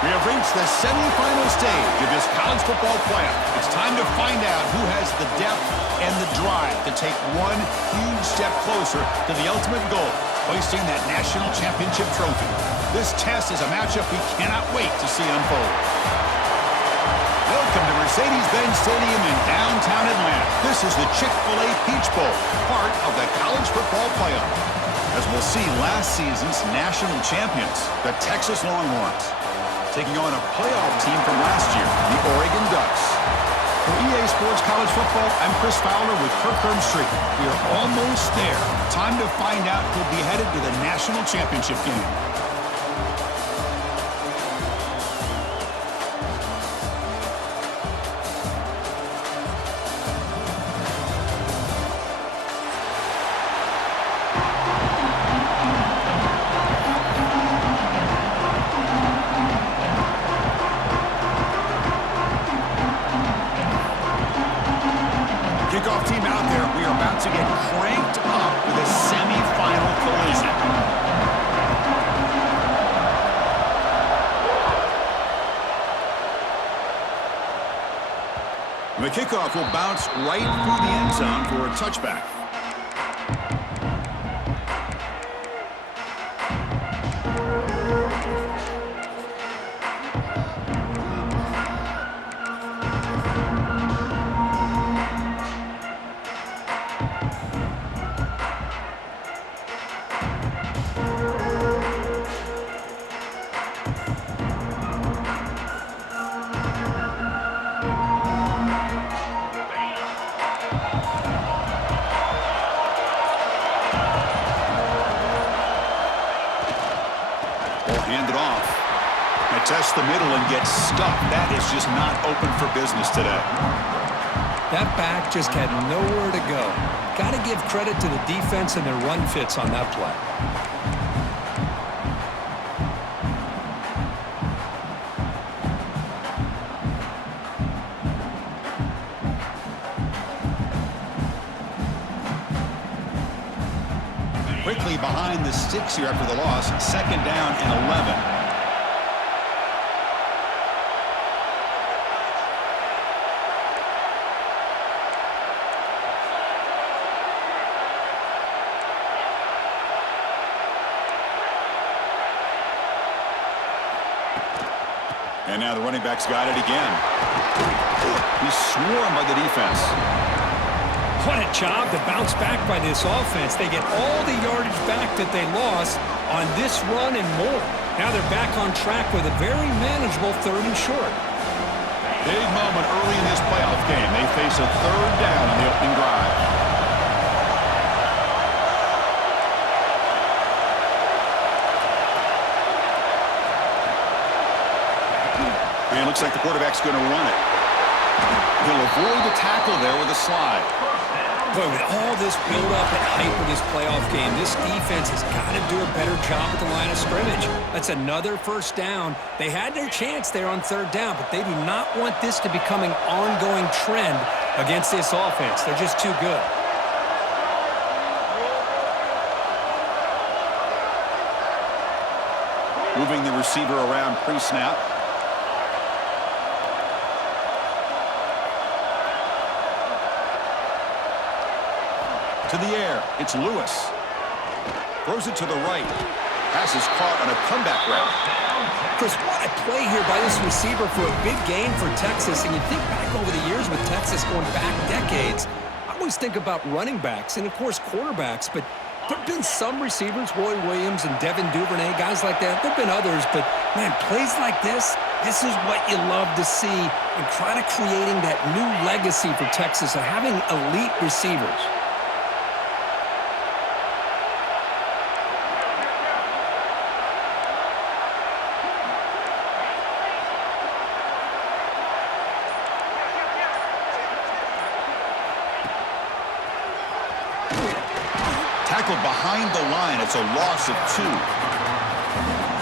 We have reached the semifinal stage of this college football playoff. It's time to find out who has the depth and the drive to take one huge step closer to the ultimate goal, hoisting that national championship trophy. This test is a matchup we cannot wait to see unfold. Welcome to Mercedes-Benz Stadium in downtown Atlanta. This is the Chick-fil-A Peach Bowl, part of the college football playoff. As we'll see, last season's national champions, the Texas Longhorns, taking on a playoff team from last year, the Oregon Ducks. For EA Sports College Football, I'm Chris Fowler with Kirk Herbstreit. We are almost there. Time to find out who'll be headed to the national championship game. Kickoff team out there. We are about to get cranked up with a semifinal collision. The kickoff will bounce right through the end zone for a touchback. Hand it off. I test the middle and get stuffed. That is just not open for business today. That back just had nowhere to go. Got to give credit to the defense and their run fits on that play. Quickly behind the sticks here after the loss. Second down and 11. And now the running back's got it again. He's swarmed by the defense. What a job to bounce back by this offense. They get all the yardage back that they lost on this run and more. Now they're back on track with a very manageable 3rd and short. Big moment early in this playoff game. They face a 3rd down on the opening drive. And it looks like the quarterback's going to run it. He'll avoid the tackle there with a slide. Boy, with all this build-up and hype of this playoff game, this defense has got to do a better job at the line of scrimmage. That's another 1st down. They had their chance there on 3rd down, but they do not want this to become an ongoing trend against this offense. They're just too good. Moving the receiver around pre-snap. To the air, it's Lewis. Throws it to the right. Pass is caught on a comeback route. Chris, what a play here by this receiver for a big gain for Texas. And you think back over the years with Texas going back decades, I always think about running backs and, of course, quarterbacks. But there have been some receivers, Roy Williams and Devin Duvernay, guys like that. There have been others. But, man, plays like this is what you love to see and kind of creating that new legacy for Texas of having elite receivers. Tackled behind the line. It's a loss of 2.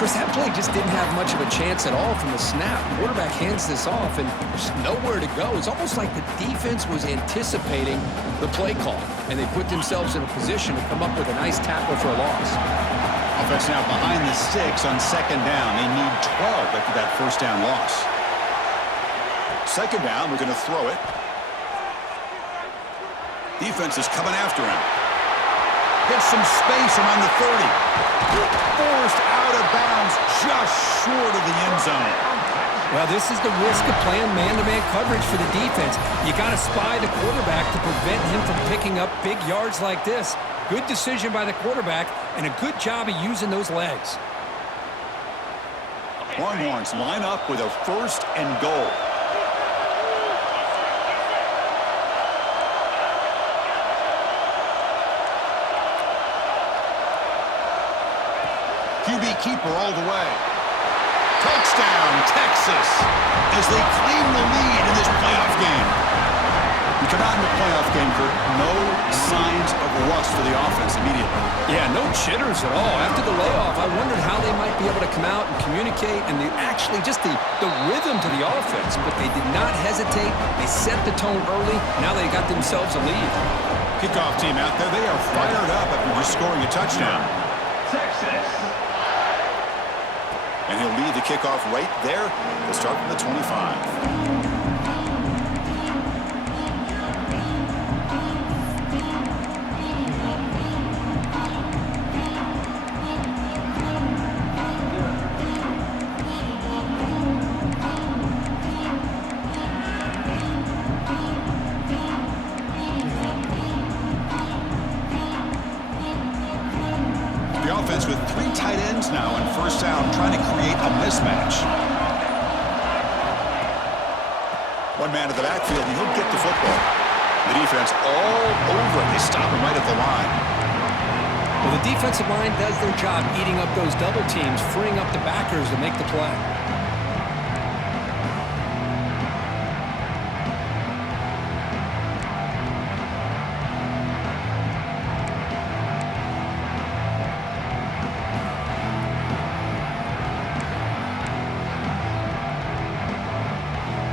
Chris, that play just didn't have much of a chance at all from the snap. Quarterback hands this off, and there's nowhere to go. It's almost like the defense was anticipating the play call, and they put themselves in a position to come up with a nice tackle for a loss. Offense now behind the 6 on second down. They need 12 after that first down loss. Second down, we're going to throw it. Defense is coming after him. Gets some space around the 30. Forced out of bounds just short of the end zone. Well, this is the risk of playing man-to-man coverage for the defense. You got to spy the quarterback to prevent him from picking up big yards like this. Good decision by the quarterback and a good job of using those legs. Longhorns line up with a 1st and goal. QB keeper all the way. Touchdown, Texas, as they claim the lead in this playoff game. We come out in the playoff game, Kurt, no signs of rust for the offense immediately. Yeah, no jitters at all. After the layoff, I wondered how they might be able to come out and communicate and actually just the rhythm to the offense, but they did not hesitate. They set the tone early. Now they got themselves a lead. Kickoff team out there, they are fired up after just scoring a touchdown. Texas. And he'll lead the kickoff right there. They'll start from the 25. With 3 tight ends now on first down, trying to create a mismatch. One man at the backfield, and he'll get the football. The defense all over him. They stop him right at the line. Well, the defensive line does their job eating up those double teams, freeing up the backers to make the play.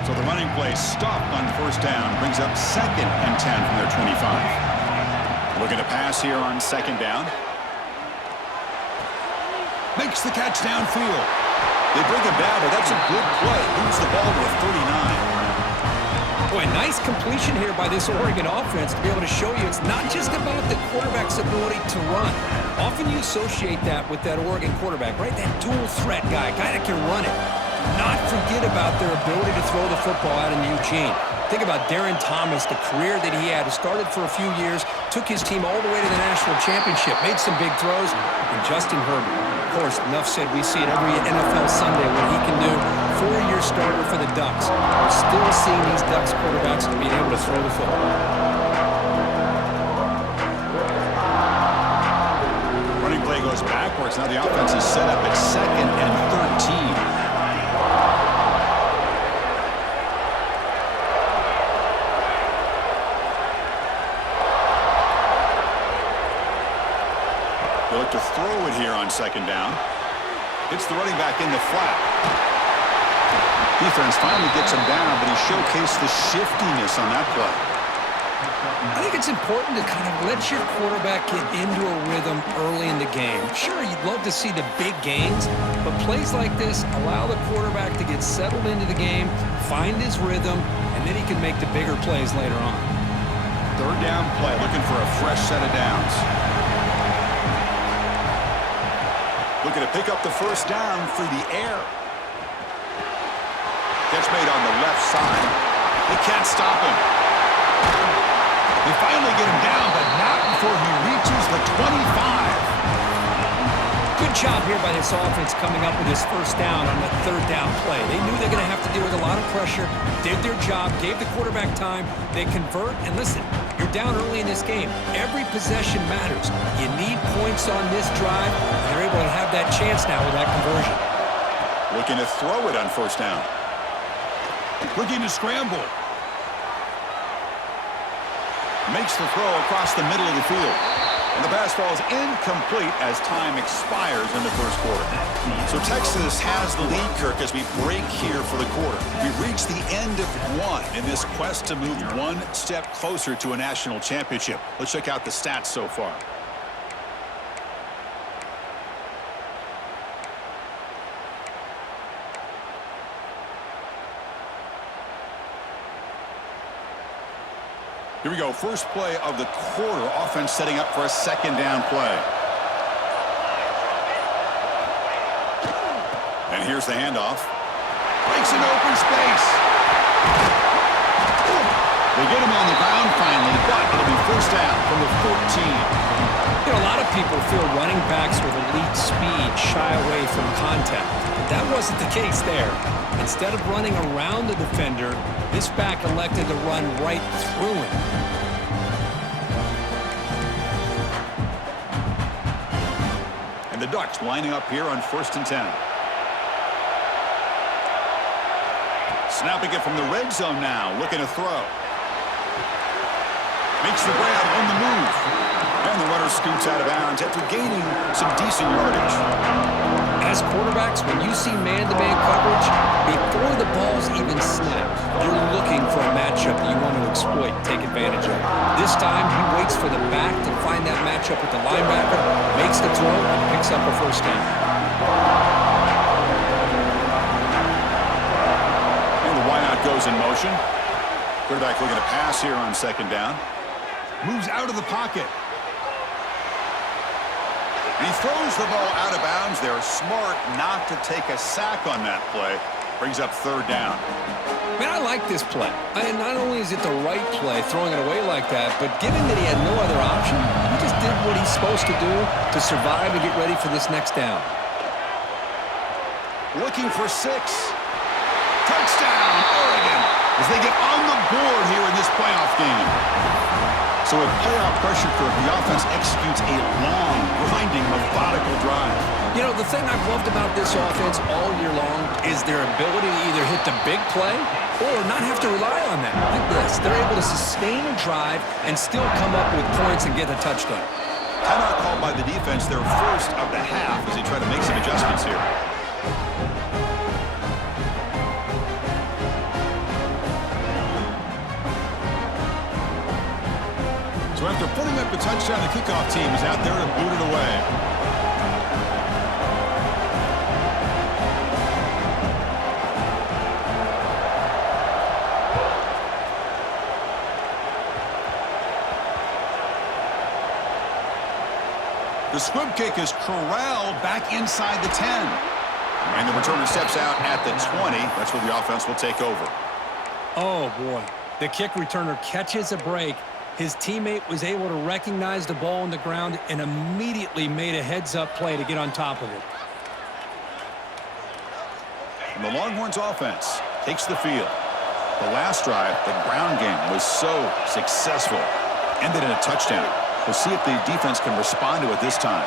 So the running play stopped on first down, brings up 2nd and 10 from their 25. Looking to pass here on second down. Makes the catch downfield. They bring him down, but that's a good play. Moves the ball to a 39. Boy, nice completion here by this Oregon offense to be able to show you it's not just about the quarterback's ability to run. Often you associate that with that Oregon quarterback, right? That dual threat guy that can run it. Not forget about their ability to throw the football out in Eugene. Think about Darren Thomas, the career that he had. Started for a few years, took his team all the way to the national championship, made some big throws, and Justin Herbert. Of course, enough said, we see it every NFL Sunday what he can do. 4-year starter for the Ducks. We're still seeing these Ducks quarterbacks being able to throw the football. Running play goes backwards. Now the offense is set up at 2nd and 13. They look to throw it here on second down. It's the running back in the flat. Defense finally gets him down, but he showcased the shiftiness on that play. I think it's important to kind of let your quarterback get into a rhythm early in the game. Sure, you'd love to see the big gains, but plays like this allow the quarterback to get settled into the game, find his rhythm, and then he can make the bigger plays later on. Third down play, looking for a fresh set of downs. Looking to pick up the first down through the air. Catch made on the left side. They can't stop him. They finally get him down, but not before he reaches the 25. Good job here by this offense coming up with his first down on the third down play. They knew they're going to have to deal with a lot of pressure, did their job, gave the quarterback time. They convert, and listen, you're down early in this game. Every possession matters. You need points on this drive, and they're able to have that chance now with that conversion. Looking to throw it on first down. Looking to scramble. Makes the throw across the middle of the field. And the pass falls incomplete as time expires in the first quarter. So Texas has the lead, Kirk, as we break here for the quarter. We've reached the end of one in this quest to move one step closer to a national championship. Let's check out the stats so far. Here we go. First play of the quarter. Offense setting up for a second down play. And here's the handoff. Breaks into open space. They get him on the ground finally, but it'll be first down from the 14. You know, a lot of people feel running backs with elite speed shy away from contact. But that wasn't the case there. Instead of running around the defender, this back elected to run right through him. And the Ducks lining up here on 1st and 10. Snapping it from the red zone now, looking to throw. Makes the grab on the move. And the runner scoots out of bounds after gaining some decent yardage. As quarterbacks, when you see man-to-man coverage, before the ball's even snapped, you're looking for a matchup that you want to exploit, take advantage of. This time, he waits for the back to find that matchup with the linebacker, makes the throw, and picks up a first down. And the wideout goes in motion. Quarterback looking to pass here on second down. Moves out of the pocket. And he throws the ball out of bounds there. Smart not to take a sack on that play. Brings up third down. Man, I like this play. And not only is it the right play, throwing it away like that, but given that he had no other option, he just did what he's supposed to do to survive and get ready for this next down. Looking for 6. Touchdown, Oregon, as they get on the board here in this playoff game. So with playoff pressure curve, the offense executes a long, grinding, methodical drive. You know, the thing I've loved about this offense all year long is their ability to either hit the big play or not have to rely on that. Like this, they're able to sustain a drive and still come up with points and get a touchdown. Timeout called by the defense, their first of the half, as they try to make some adjustments here. So after putting up the touchdown, the kickoff team is out there to boot it away. The squib kick is corralled back inside the 10. And the returner steps out at the 20. That's where the offense will take over. Oh, boy. The kick returner catches a break. His teammate was able to recognize the ball on the ground and immediately made a heads-up play to get on top of it. And the Longhorns offense takes the field. The last drive, the ground game, was so successful. Ended in a touchdown. We'll see if the defense can respond to it this time.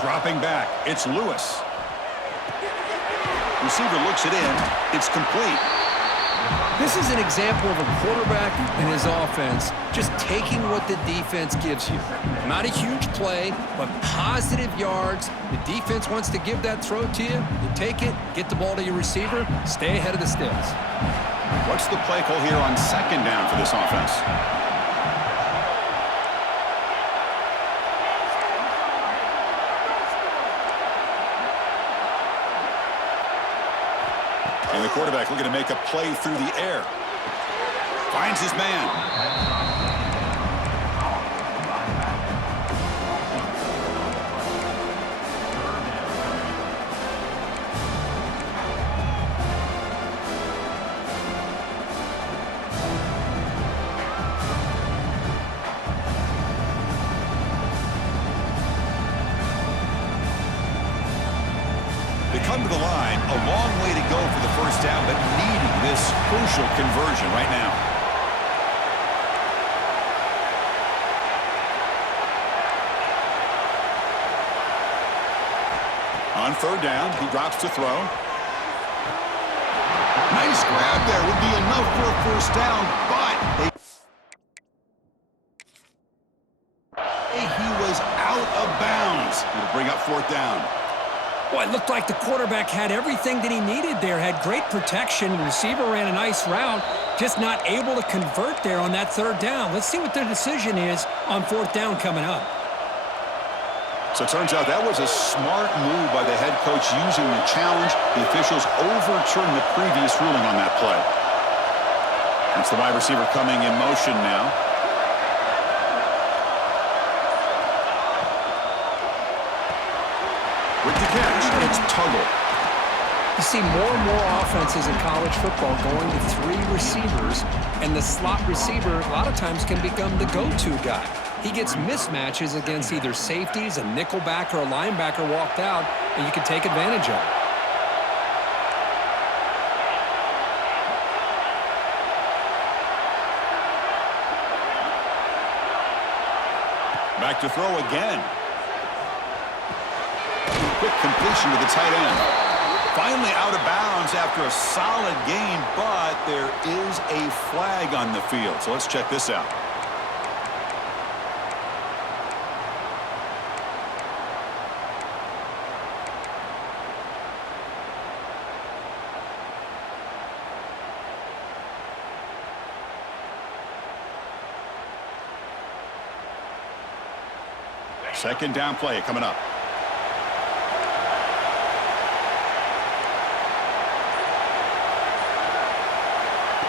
Dropping back, it's Lewis. Receiver looks it in. It's complete. This is an example of a quarterback and his offense just taking what the defense gives you. Not a huge play, but positive yards. The defense wants to give that throw to you. You take it, get the ball to your receiver, stay ahead of the sticks. What's the play call here on second down for this offense? And the quarterback looking to make a play through the air. Finds his man. Come to the line, a long way to go for the first down, but needing this crucial conversion right now. On third down, he drops to throw. Nice grab there, would be enough for a first down, but he was out of bounds. It'll bring up fourth down. Well, it looked like the quarterback had everything that he needed there, had great protection. The receiver ran a nice route, just not able to convert there on that third down. Let's see what their decision is on fourth down coming up. So it turns out that was a smart move by the head coach using the challenge. The officials overturned the previous ruling on that play. That's the wide receiver coming in motion now. With the catch, it's Tuggle. You see more and more offenses in college football going to 3 receivers, and the slot receiver a lot of times can become the go-to guy. He gets mismatches against either safeties, a nickelback, or a linebacker walked out, and you can take advantage of it. Back to throw again. Quick completion to the tight end. Finally out of bounds after a solid gain, but there is a flag on the field. So let's check this out. Second down play coming up.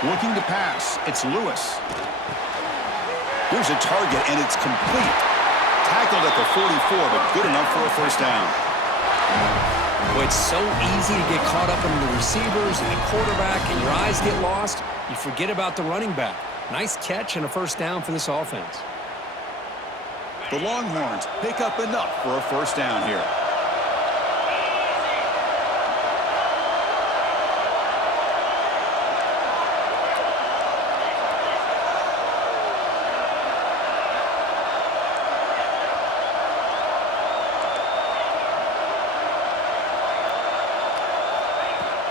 Looking to pass. It's Lewis. Here's a target, and it's complete. Tackled at the 44, but good enough for a first down. Well, it's so easy to get caught up in the receivers and the quarterback, and your eyes get lost. You forget about the running back. Nice catch and a first down for this offense. The Longhorns pick up enough for a first down here.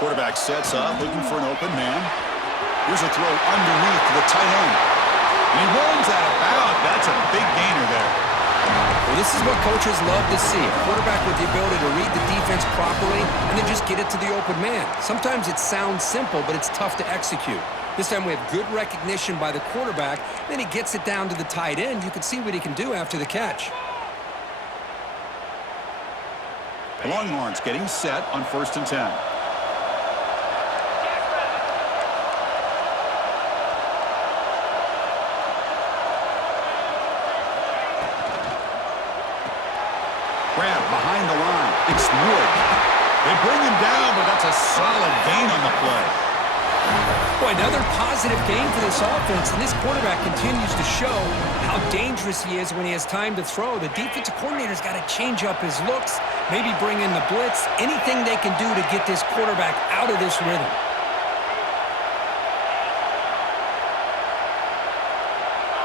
Quarterback sets up, looking for an open man. Here's a throw underneath to the tight end. And he runs out of bounds. That's a big gainer there. Well, this is what coaches love to see. A quarterback with the ability to read the defense properly and then just get it to the open man. Sometimes it sounds simple, but it's tough to execute. This time we have good recognition by the quarterback. Then he gets it down to the tight end. You can see what he can do after the catch. The Longhorns getting set on 1st and 10. Grab behind the line. It's Wood. They bring him down, but that's a solid gain on the play. Boy, another positive game for this offense, and this quarterback continues to show how dangerous he is when he has time to throw. The defensive coordinator's got to change up his looks, maybe bring in the blitz, anything they can do to get this quarterback out of this rhythm.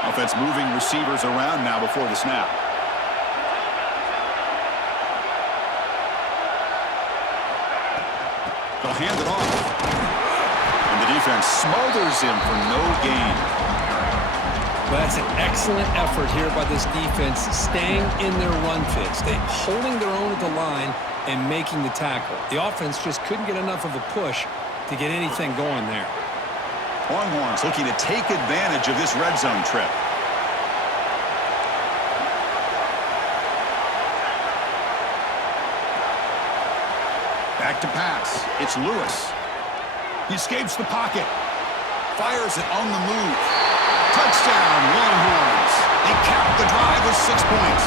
Offense moving receivers around now before the snap. They'll hand it off. And the defense smothers him for no gain. Well, that's an excellent effort here by this defense, staying in their run fix. They holding their own at the line and making the tackle. The offense just couldn't get enough of a push to get anything going there. Longhorns looking to take advantage of this red zone trip. Back to pass. It's Lewis. He escapes the pocket. Fires it on the move. Touchdown, Longhorns. They cap the drive with 6 points.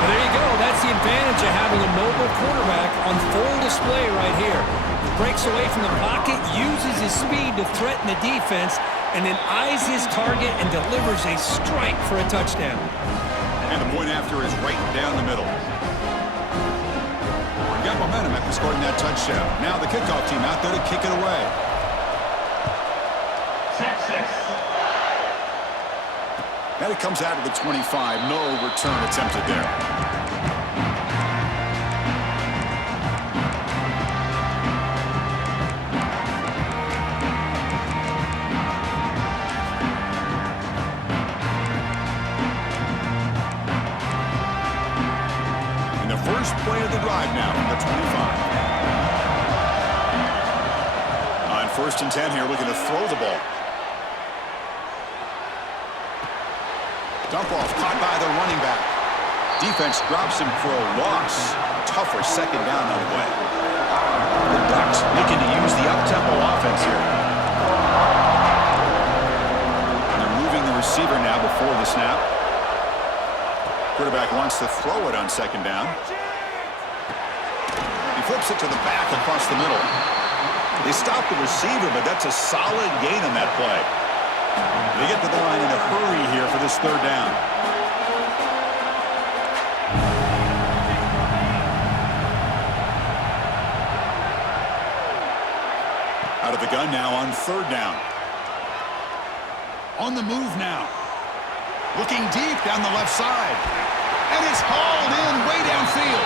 Well, there you go. That's the advantage of having a mobile quarterback on full display right here. He breaks away from the pocket, uses his speed to threaten the defense, and then eyes his target and delivers a strike for a touchdown. And the point after is right down the middle. Got momentum after scoring that touchdown. Now the kickoff team out there to kick it away. And it comes out of the 25. No return attempted there. First play of the drive now from the 25. On 1st and 10 here, looking to throw the ball. Dump off caught by the running back. Defense drops him for a loss. Tougher second down on the way. The Ducks looking to use the up-tempo offense here. receiver now before the snap. Quarterback wants to throw it on second down. He flips it to the back across the middle. They stop the receiver, but that's a solid gain on that play. They get to the line in a hurry here for this third down. Out of the gun now on third down. On the move now. Looking deep down the left side. And it's hauled in way downfield.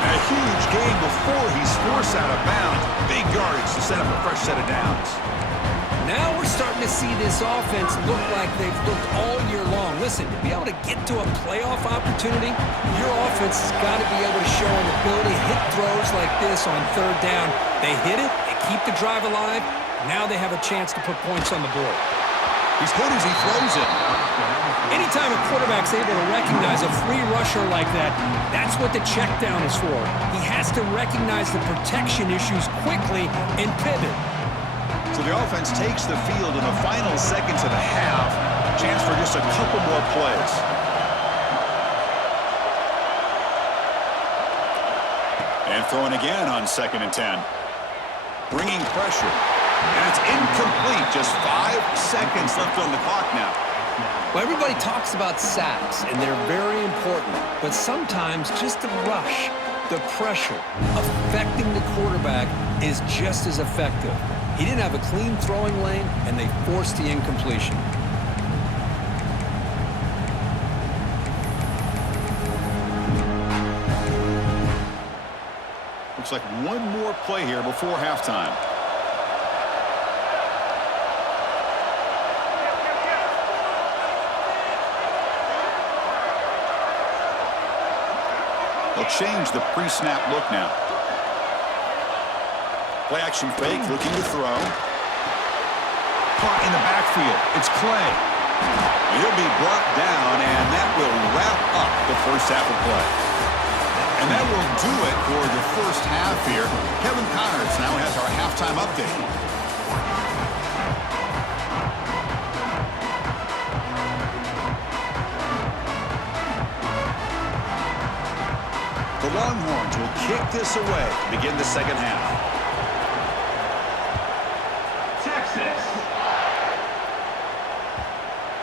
And a huge gain before he's forced out of bounds. Big yardage to set up a fresh set of downs. Now we're starting to see this offense look like they've looked all year long. Listen, to be able to get to a playoff opportunity, your offense has got to be able to show an ability to hit throws like this on third down. They hit it, they keep the drive alive. Now they have a chance to put points on the board. He's hit as he throws it. Anytime a quarterback's able to recognize a free rusher like that, that's what the check down is for. He has to recognize the protection issues quickly and pivot. So the offense takes the field in the final seconds of the half. Chance for just a couple more plays. And throwing again on 2nd and 10. Bringing pressure. And it's incomplete. Just 5 seconds left on the clock now. Well, everybody talks about sacks, and they're very important. But sometimes just the rush, the pressure, affecting the quarterback is just as effective. He didn't have a clean throwing lane, and they forced the incompletion. Looks like one more play here before halftime. They'll change the pre-snap look now. Play action fake, looking to throw. Caught in the backfield. It's Clay. He'll be brought down, and that will wrap up the first half of play. And that will do it for the first half here. Kevin Connors now has our halftime update. The Longhorns will kick this away to begin the second half.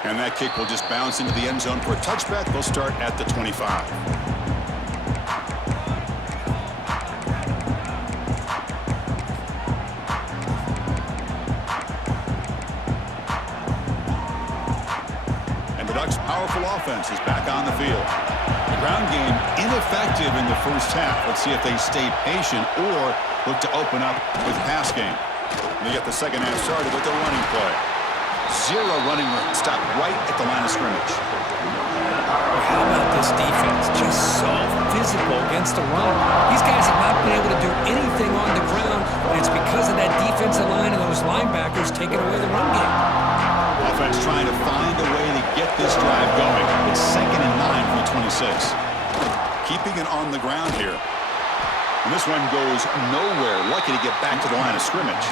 And that kick will just bounce into the end zone for a touchback. They'll start at the 25. And the Ducks' powerful offense is back on the field. The ground game ineffective in the first half. Let's see if they stay patient or look to open up with pass game. They get the second half started with the running play. 0 running room. Stop right at the line of scrimmage. How about this defense? Just so physical against the run. These guys have not been able to do anything on the ground, and it's because of that defensive line and those linebackers taking away the run game. Offense trying to find a way to get this drive going. It's 2nd and 9 from the 26. Keeping it on the ground here. And this one goes nowhere. Lucky to get back to the line of scrimmage.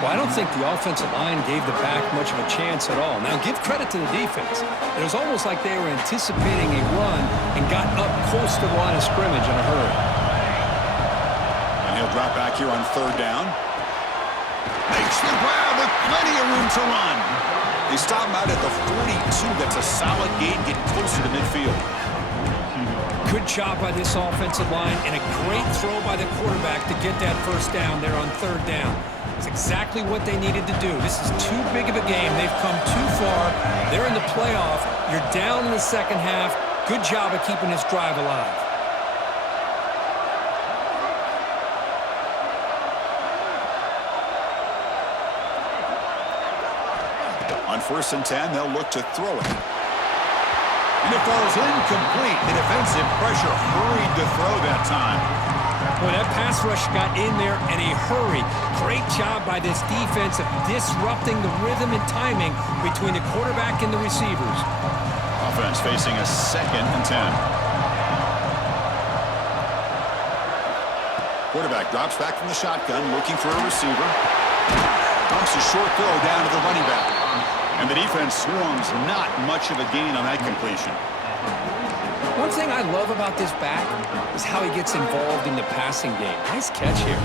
Well, I don't think the offensive line gave the back much of a chance at all. Now, give credit to the defense. It was almost like they were anticipating a run and got up close to the line of scrimmage in a hurry. And he'll drop back here on third down. Makes the grab with plenty of room to run. They stop him out at the 42. That's a solid gain, getting closer to midfield. Good job by this offensive line and a great throw by the quarterback to get that first down there on third down. It's exactly what they needed to do. This is too big of a game. They've come too far. They're in the playoff. You're down in the second half. Good job of keeping this drive alive. On 1st and 10, they'll look to throw it. And it falls incomplete. The defensive pressure hurried to throw that time. Boy, that pass rush got in there in a hurry. Great job by this defense of disrupting the rhythm and timing between the quarterback and the receivers. Offense facing a 2nd and 10. Quarterback drops back from the shotgun, looking for a receiver. Dumps a short throw down to the running back. And And the defense swarms not much of a gain on that completion. One thing I love about this back is how he gets involved in the passing game. Nice catch here.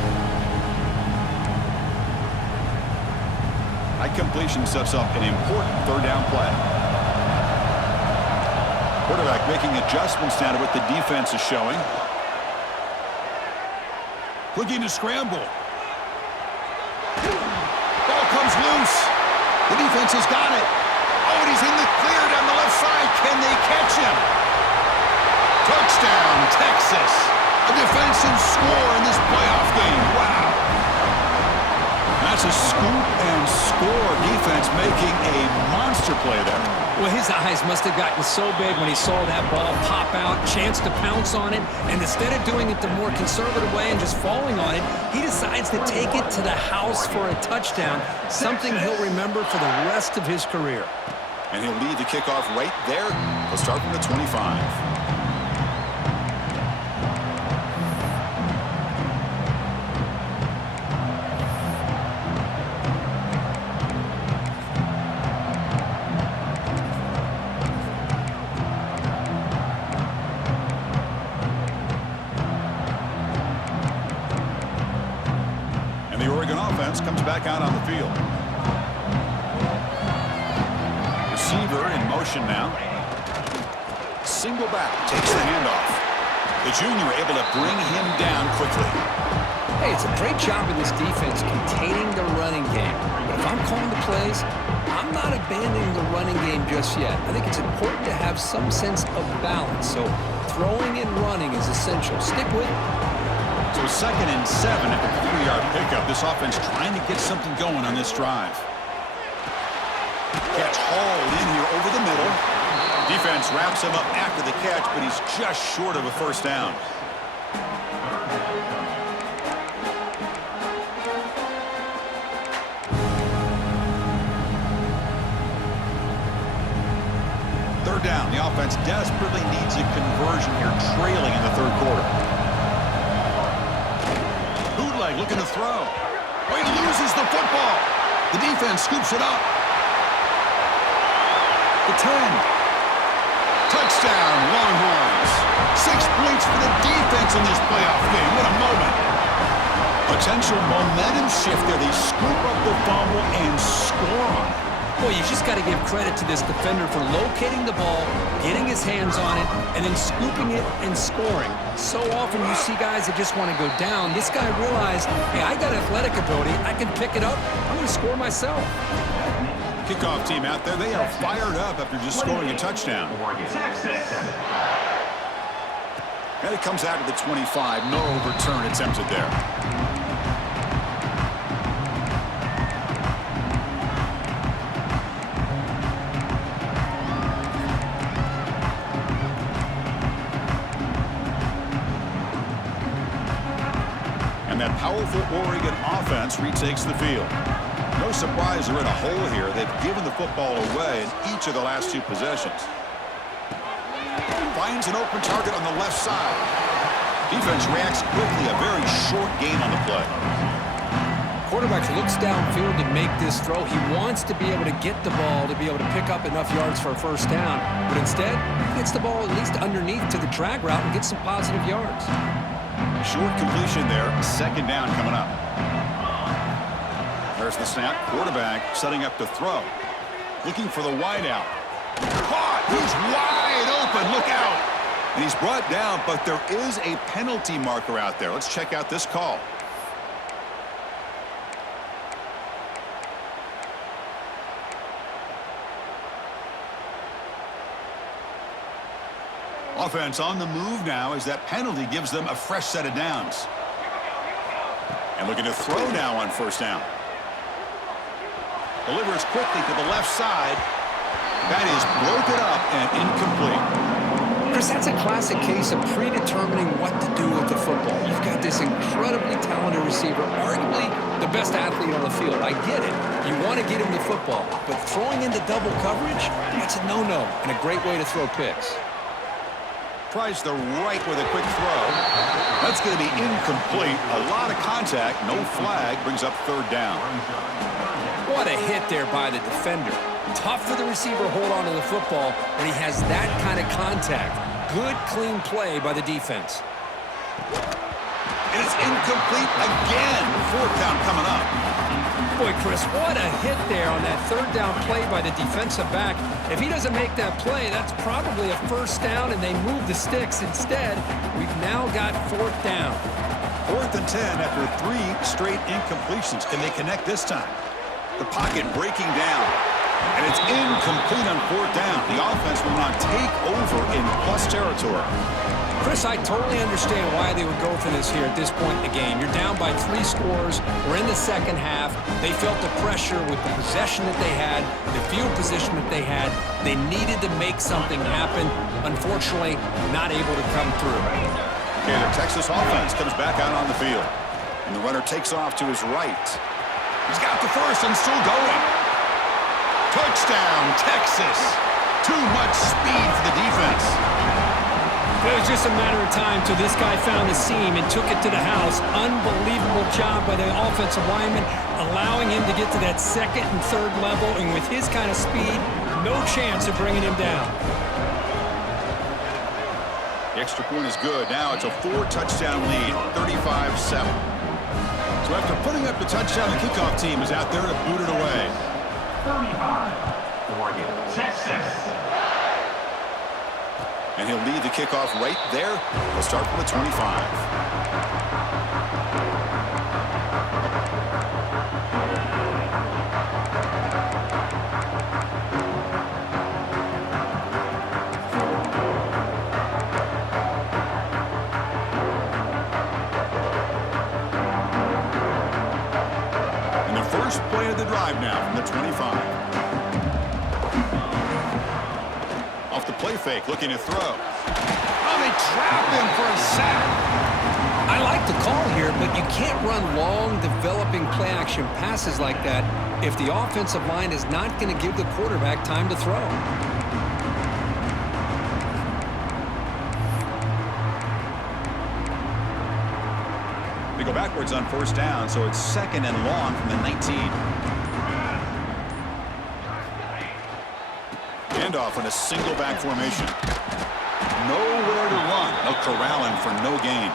That completion sets up an important third down play. Quarterback making adjustments now to what the defense is showing. Looking to scramble. Ball comes loose. The defense has got it. Oh, and he's in the clear down the left side. Can they catch him? Touchdown, Texas. A defensive score in this playoff game. Wow. That's a scoop and score. Defense making a monster play there. Well, his eyes must have gotten so big when he saw that ball pop out, chance to pounce on it, and instead of doing it the more conservative way and just falling on it, he decides to take it to the house for a touchdown, something he'll remember for the rest of his career. And he'll lead the kickoff right there. He'll start from the 25. Comes back out on the field. Receiver in motion now. Single back, takes the handoff. The junior able to bring him down quickly. Hey, it's a great job of this defense containing the running game. But if I'm calling the plays, I'm not abandoning the running game just yet. I think it's important to have some sense of balance. So throwing and running is essential. Stick with it. So 2nd and 7 at the 3-yard pickup. This offense trying to get something going on this drive. Catch hauled in here over the middle. Defense wraps him up after the catch, but he's just short of a first down. Third down. The offense desperately needs a conversion here, trailing in the third quarter. Looking to throw. Oh, he loses the football. The defense scoops it up. The 10. Touchdown, Longhorns. 6 points for the defense in this playoff game. What a moment. Potential momentum shift there. They scoop up the fumble and score on it. Boy, you just got to give credit to this defender for locating the ball, getting his hands on it, and then scooping it and scoring. So often you see guys that just want to go down. This guy realized, hey, I got athletic ability. I can pick it up. I'm going to score myself. Kickoff team out there. They are fired up after just scoring a touchdown. And it comes out to the 25. No return attempted there. That powerful Oregon offense retakes the field. No surprise they're in a hole here. They've given the football away in each of the last 2 possessions. Finds an open target on the left side. Defense reacts quickly. A very short gain on the play. Quarterback looks downfield to make this throw. He wants to be able to get the ball to be able to pick up enough yards for a first down. But instead, he gets the ball at least underneath to the drag route and gets some positive yards. Short completion there. 2nd down coming up. There's the snap. Quarterback setting up to throw. Looking for the wide out. Caught. He's wide open. Look out. And he's brought down, but there is a penalty marker out there. Let's check out this call. Offense on the move now as that penalty gives them a fresh set of downs. And looking to throw now on first down. Delivers quickly to the left side. That is broken up and incomplete. Chris, that's a classic case of predetermining what to do with the football. You've got this incredibly talented receiver, arguably the best athlete on the field. I get it. You want to get him the football, but throwing into double coverage, that's a no-no and a great way to throw picks. Tries the right with a quick throw. That's going to be incomplete. A lot of contact. No flag. Brings up third down. What a hit there by the defender. Tough for the receiver to hold on to the football when he has that kind of contact. Good, clean play by the defense. And it's incomplete again. Fourth down coming up. Boy, Chris, what a hit there on that third down play by the defensive back. If he doesn't make that play, that's probably a first down, and they move the sticks. Instead, we've now got fourth down. 4th and 10 after 3 straight incompletions. Can they connect this time? The pocket breaking down. And it's incomplete on 4th down. The offense will not take over in plus territory. Chris, I totally understand why they would go for this here at this point in the game. You're down by 3 scores. We're in the second half. They felt the pressure with the possession that they had, the field position that they had. They needed to make something happen. Unfortunately, not able to come through. Okay, the Texas offense comes back out on the field. And the runner takes off to his right. He's got the first and still going. Touchdown, Texas. Too much speed for the defense. It was just a matter of time till this guy found the seam and took it to the house. Unbelievable job by the offensive lineman, allowing him to get to that second and third level. And with his kind of speed, no chance of bringing him down. The extra point is good. Now it's a 4-touchdown lead, 35-7. So after putting up the touchdown, the kickoff team is out there to boot it away. 35, Oregon, Texas. And he'll lead the kickoff right there. He'll start from the 25. And the first play of the drive now from the 25. Off the play fake, looking to throw. Oh, they trap him for a sack. I like the call here, but you can't run long, developing play-action passes like that if the offensive line is not going to give the quarterback time to throw. They go backwards on first down, so it's 2nd and long from the 19. Handoff in a single back formation. Nowhere to run. No corralling for no gain.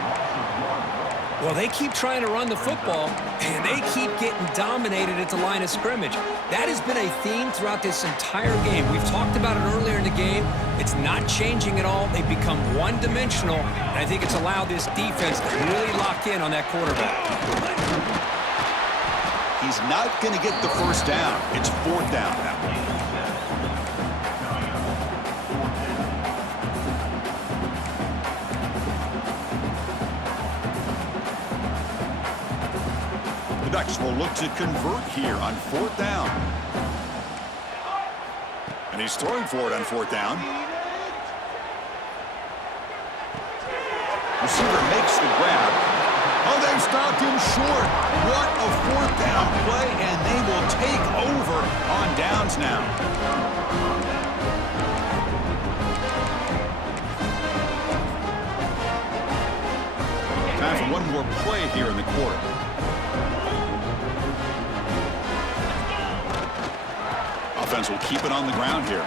Well, they keep trying to run the football, and they keep getting dominated at the line of scrimmage. That has been a theme throughout this entire game. We've talked about it earlier in the game. It's not changing at all. They've become one-dimensional, and I think it's allowed this defense to really lock in on that quarterback. He's not going to get the first down. It's 4th down now. Ducks will look to convert here on 4th down. And he's throwing for it on 4th down. Receiver makes the grab. Oh, they've stopped him short. What a 4th down play, and they will take over on downs now. Time for one more play here in the quarter. Offense will keep it on the ground here.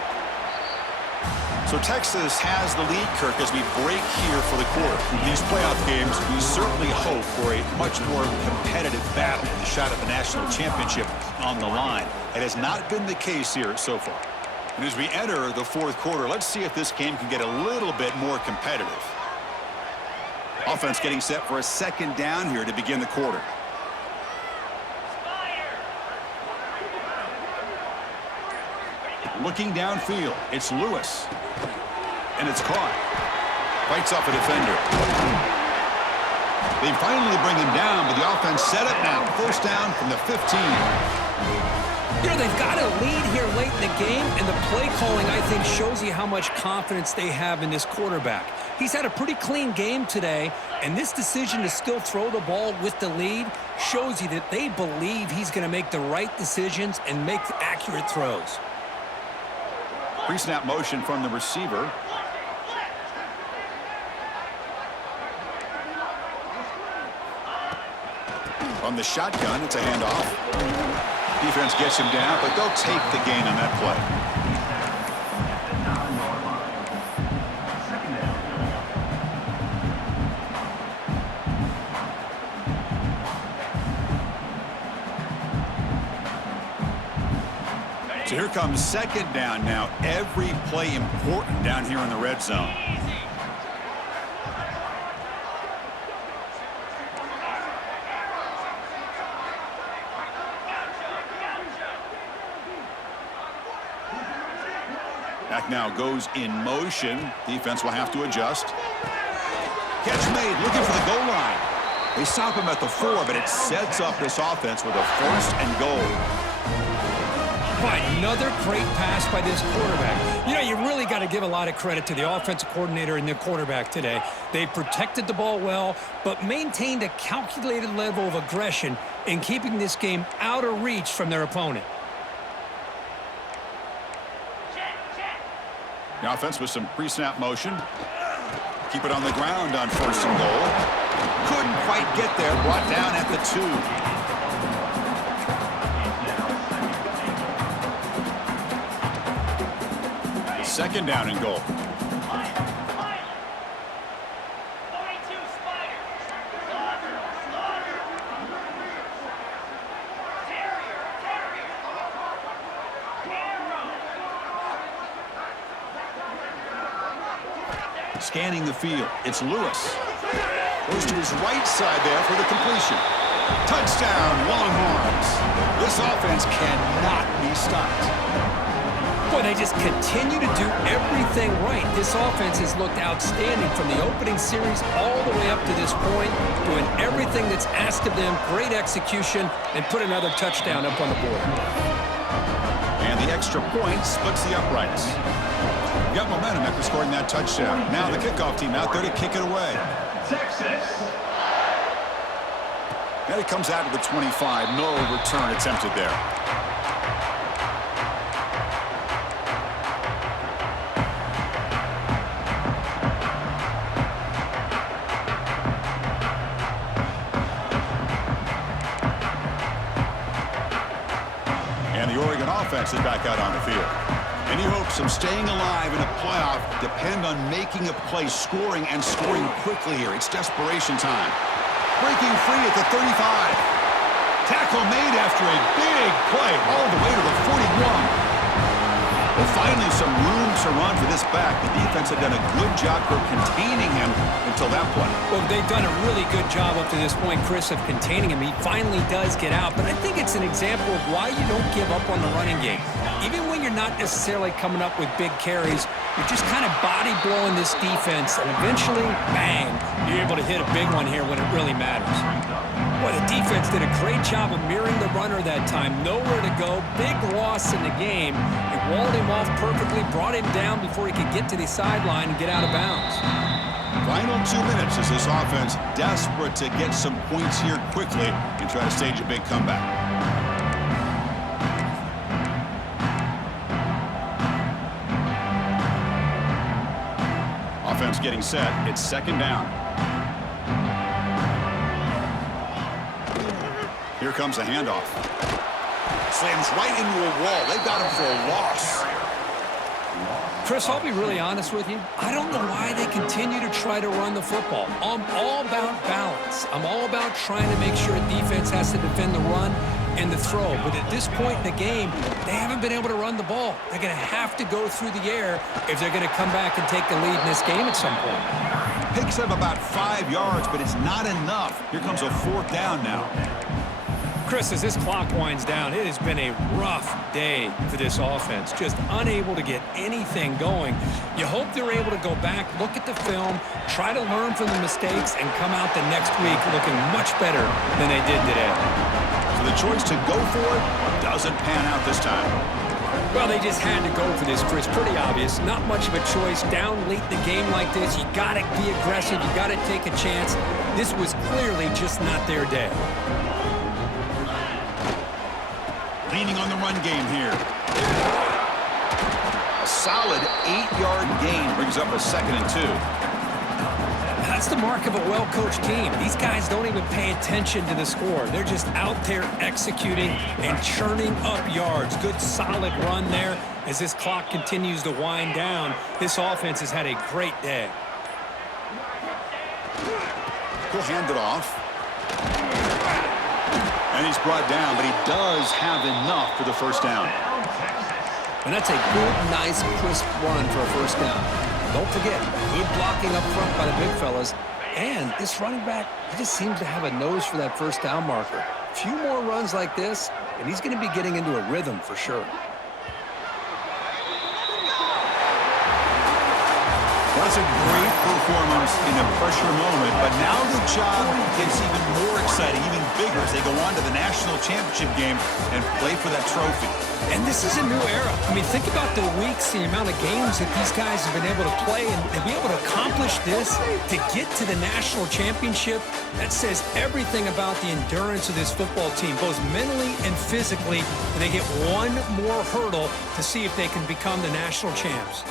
So Texas has the lead, Kirk, as we break here for the quarter. In these playoff games, we certainly hope for a much more competitive battle, a shot at the national championship on the line. It has not been the case here so far. And as we enter the 4th quarter, let's see if this game can get a little bit more competitive. Offense getting set for a 2nd down here to begin the quarter. Looking downfield, it's Lewis. And it's caught. Fights off a defender. They finally bring him down, but the offense set up now. First down from the 15. You know, they've got a lead here late in the game, and the play calling, I think, shows you how much confidence they have in this quarterback. He's had a pretty clean game today, and this decision to still throw the ball with the lead shows you that they believe he's going to make the right decisions and make accurate throws. Pre-snap motion from the receiver. On the shotgun, it's a handoff. Defense gets him down, but they'll take the gain on that play. So here comes second down now. Every play important down here in the red zone. Back now goes in motion. Defense will have to adjust. Catch made, looking for the goal line. They stop him at the 4, but it sets up this offense with a 1st and goal. Another great pass by this quarterback. You know, you really got to give a lot of credit to the offensive coordinator and the quarterback today. They protected the ball well, but maintained a calculated level of aggression in keeping this game out of reach from their opponent. The offense with some pre-snap motion. Keep it on the ground on 1st and goal. Couldn't quite get there. Brought down at the 2. Second down and goal. Scanning the field. It's Lewis. Goes to his right side there for the completion. Touchdown, Longhorns. This offense cannot be stopped. Boy, they just continue to do everything right. This offense has looked outstanding from the opening series all the way up to this point, doing everything that's asked of them, great execution, and put another touchdown up on the board. And the extra point splits the uprights. Got momentum after scoring that touchdown. Now the kickoff team out there to kick it away. Texas. And it comes out to the 25. No return attempted there. Offense is back out on the field. Any hopes of staying alive in a playoff depend on making a play, scoring, and scoring quickly here. It's desperation time. Breaking free at the 35. Tackle made after a big play all the way to the 41. Well, finally some room to run for this back. The defense had done a good job for containing him until that play. Well, they've done a really good job up to this point, Chris, of containing him. He finally does get out, but I think it's an example of why you don't give up on the running game. Even when you're not necessarily coming up with big carries, you're just kind of body blowing this defense, and eventually, bang, you're able to hit a big one here when it really matters. Well, the defense did a great job of mirroring the runner that time. Nowhere to go. Big loss in the game. It walled him off perfectly, brought him down before he could get to the sideline and get out of bounds. Final 2 minutes as this offense desperate to get some points here quickly and try to stage a big comeback. Offense getting set. It's second down. Here comes a handoff. Slams right into a wall. They got him for a loss. Chris, I'll be really honest with you. I don't know why they continue to try to run the football. I'm all about balance. I'm all about trying to make sure a defense has to defend the run and the throw. But at this point in the game, they haven't been able to run the ball. They're going to have to go through the air if they're going to come back and take the lead in this game at some point. Picks up about 5 yards, but it's not enough. Here comes a 4th down now. Chris, as this clock winds down, it has been a rough day for this offense. Just unable to get anything going. You hope they're able to go back, look at the film, try to learn from the mistakes, and come out the next week looking much better than they did today. So the choice to go for it doesn't pan out this time. Well, they just had to go for this, Chris. Pretty obvious. Not much of a choice. Down late in the game like this, you got to be aggressive. You got to take a chance. This was clearly just not their day. Leaning on the run game here. A solid 8-yard gain brings up a 2nd and 2. That's the mark of a well-coached team. These guys don't even pay attention to the score. They're just out there executing and churning up yards. Good, solid run there. As this clock continues to wind down, this offense has had a great day. He'll hand it off. And he's brought down, but he does have enough for the first down. And that's a good, nice, crisp run for a first down. Don't forget, good blocking up front by the big fellas. And this running back, he just seems to have a nose for that first down marker. A few more runs like this, and he's going to be getting into a rhythm for sure. That's a great performance in a pressure moment, but now the job gets even more exciting, even bigger as they go on to the national championship game and play for that trophy. And this is a new era. I mean, think about the weeks, the amount of games that these guys have been able to play, and to be able to accomplish this, to get to the national championship, that says everything about the endurance of this football team, both mentally and physically, and they get one more hurdle to see if they can become the national champs.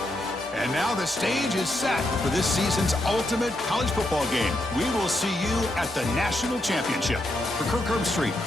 And now the stage is set for this season's ultimate college football game. We will see you at the national championship. For Kirk Herbstreit,